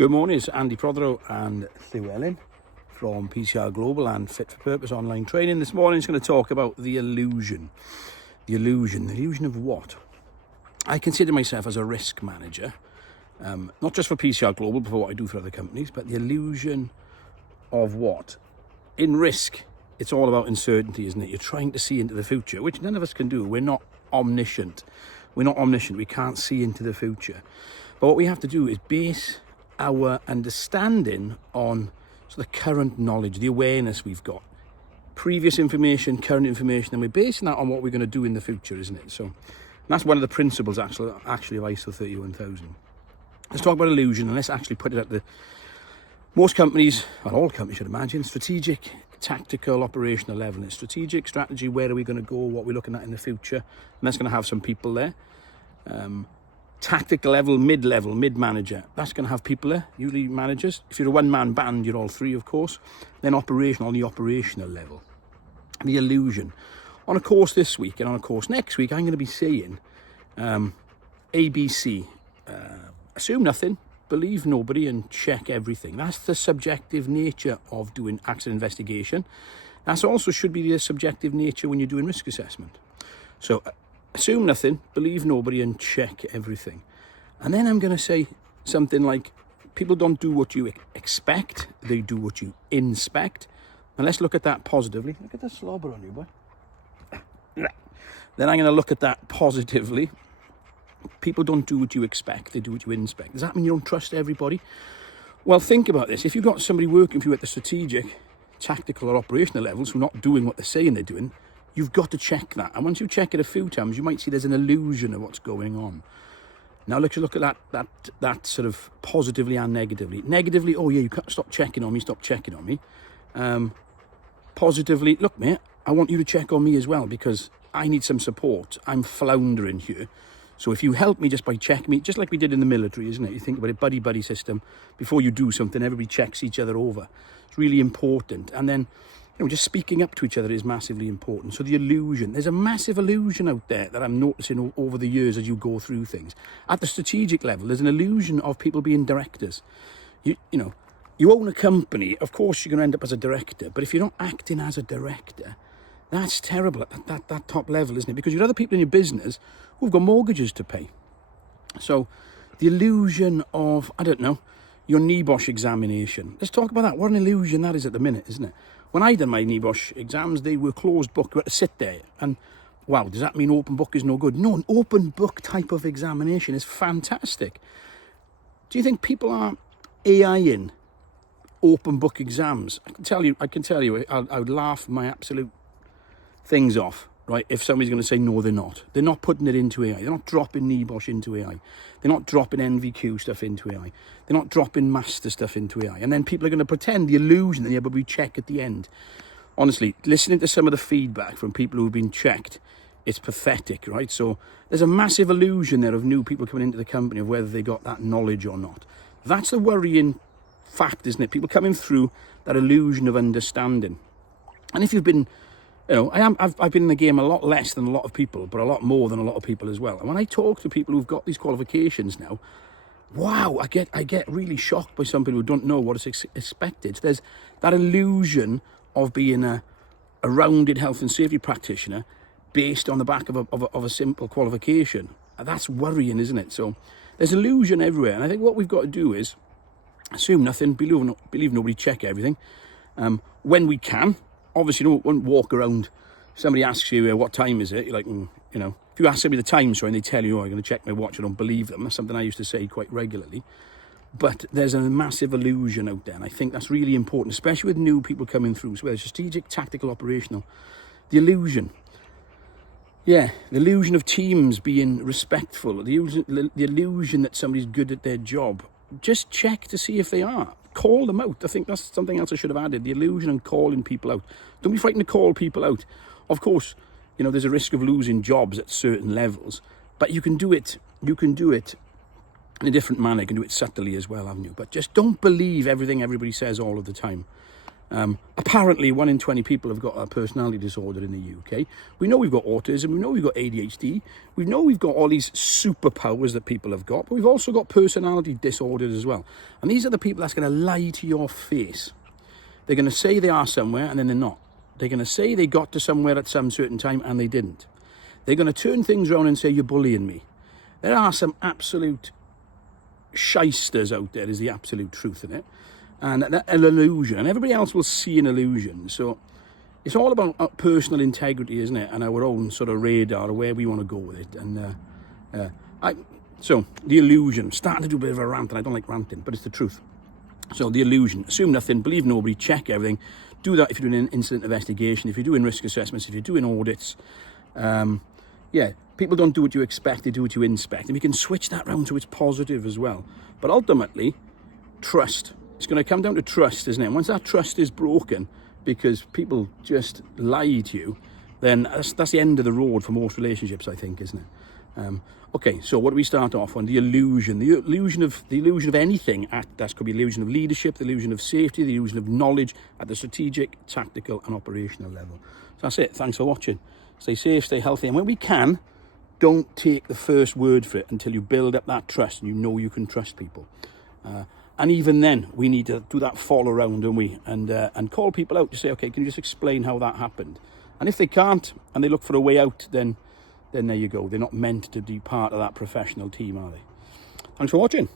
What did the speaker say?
Good morning, it's Andy Prothero and Lou Ellen from PCR Global and Fit for Purpose online training. This morning is going to talk about the illusion. The illusion of what? I consider myself as a risk manager, not just for PCR Global, but for what I do for other companies, but the illusion of what? In risk, it's all about uncertainty, isn't it? You're trying to see into the future, which none of us can do. We're not omniscient. We can't see into the future. But what we have to do is base our understanding on sort of current knowledge, the awareness we've got, previous information, current information, and we're basing that on what we're going to do in the future, isn't it? So that's one of the principles actually of ISO 31000. Let's talk about illusion, and let's actually put it at the most companies, and all companies should imagine, strategic, tactical, operational level. It's strategic, strategy, where are we going to go, what we're looking at in the future, and that's going to have some people there. Tactical level, mid-manager, that's going to have people there, usually managers. If you're a one-man band, you're all three, of course. Then operational, on the operational level. The illusion. On a course this week and on a course next week, I'm going to be saying ABC. Assume nothing, believe nobody, and check everything. That's the subjective nature of doing accident investigation. That also should be the subjective nature when you're doing risk assessment. So assume nothing, believe nobody, and check everything. And then I'm going to say something like, people don't do what you expect, they do what you inspect. And let's look at that positively. Look at the slobber on you, boy. Then I'm going to look at that positively. People don't do what you expect, they do what you inspect. Does that mean you don't trust everybody? Well, think about this. If you've got somebody working for you at the strategic, tactical, or operational levels who are not doing what they're saying they're doing, you've got to check that. And once you check it a few times, you might see there's an illusion of what's going on. Now let's look at that sort of positively and negatively. Negatively, oh yeah, you can't stop checking on me. Positively, look mate, I want you to check on me as well because I need some support. I'm floundering here. So if you help me just by checking me, just like we did in the military, isn't it? You think about it, buddy system. Before you do something, everybody checks each other over. It's really important. And then, just speaking up to each other is massively important. So the illusion, there's a massive illusion out there that I'm noticing over the years as you go through things. At the strategic level, there's an illusion of people being directors. You own a company, of course you're going to end up as a director, but if you're not acting as a director, that's terrible at that top level, isn't it? Because you've got other people in your business who've got mortgages to pay. So the illusion of, your NEBOSH examination. Let's talk about that. What an illusion that is at the minute, isn't it? When I did my NEBOSH exams, they were closed book. You had to sit there. And wow, does that mean open book is no good? No, an open book type of examination is fantastic. Do you think people are AIing open book exams? I can tell you, I would laugh my absolute things off, right? If somebody's going to say, no, they're not. They're not putting it into AI. They're not dropping NEBOSH into AI. They're not dropping NVQ stuff into AI. They're not dropping master stuff into AI. And then people are going to pretend the illusion that, yeah, but we check at the end. Honestly, listening to some of the feedback from people who've been checked, it's pathetic, right? So there's a massive illusion there of new people coming into the company of whether they got that knowledge or not. That's the worrying fact, isn't it? People coming through that illusion of understanding. And if you've been, I've been in the game a lot less than a lot of people, but a lot more than a lot of people as well. And when I talk to people who've got these qualifications now, wow, I get really shocked by some people who don't know what is expected. There's that illusion of being a rounded health and safety practitioner based on the back of a simple qualification. And that's worrying, isn't it? So there's illusion everywhere. And I think what we've got to do is assume nothing, believe nobody, check everything. When we can. Obviously, you don't walk around. Somebody asks you, what time is it? You're like, if you ask somebody the time, and they tell you, I'm going to check my watch, I don't believe them. That's something I used to say quite regularly. But there's a massive illusion out there. And I think that's really important, especially with new people coming through. So whether strategic, tactical, operational, the illusion. Yeah, the illusion of teams being respectful. The illusion that somebody's good at their job. Just check to see if they are. Call them out. I think that's something else I should have added. The illusion of calling people out. Don't be frightened to call people out. Of course, there's a risk of losing jobs at certain levels, but you can do it. You can do it in a different manner. You can do it subtly as well, haven't you? But just don't believe everything everybody says all of the time. Apparently 1 in 20 people have got a personality disorder in the UK. We know we've got autism, we know we've got ADHD, we know we've got all these superpowers that people have got, but we've also got personality disorders as well. And these are the people that's going to lie to your face. They're going to say they are somewhere and then they're not. They're going to say they got to somewhere at some certain time and they didn't. They're going to turn things around and say, you're bullying me. There are some absolute shysters out there, is the absolute truth in it. And an illusion. And everybody else will see an illusion. So it's all about personal integrity, isn't it? And our own sort of radar, where we want to go with it. And so the illusion. I'm starting to do a bit of a rant, and I don't like ranting, but it's the truth. So the illusion. Assume nothing, believe nobody, check everything. Do that if you're doing an incident investigation, if you're doing risk assessments, if you're doing audits. Yeah, people don't do what you expect, they do what you inspect. And we can switch that round so it's positive as well. But ultimately, trust. It's going to come down to trust, isn't it? Once that trust is broken because people just lie to you, then that's the end of the road for most relationships, I think, isn't it? Okay, so what do we start off on? The illusion. The illusion of anything. That could be the illusion of leadership, the illusion of safety, the illusion of knowledge at the strategic, tactical and operational level. So that's it. Thanks for watching. Stay safe, stay healthy. And when we can, don't take the first word for it until you build up that trust and you know you can trust people. And even then, we need to do that follow around, don't we? And call people out to say, okay, can you just explain how that happened? And if they can't and they look for a way out, then there you go. They're not meant to be part of that professional team, are they? Thanks for watching.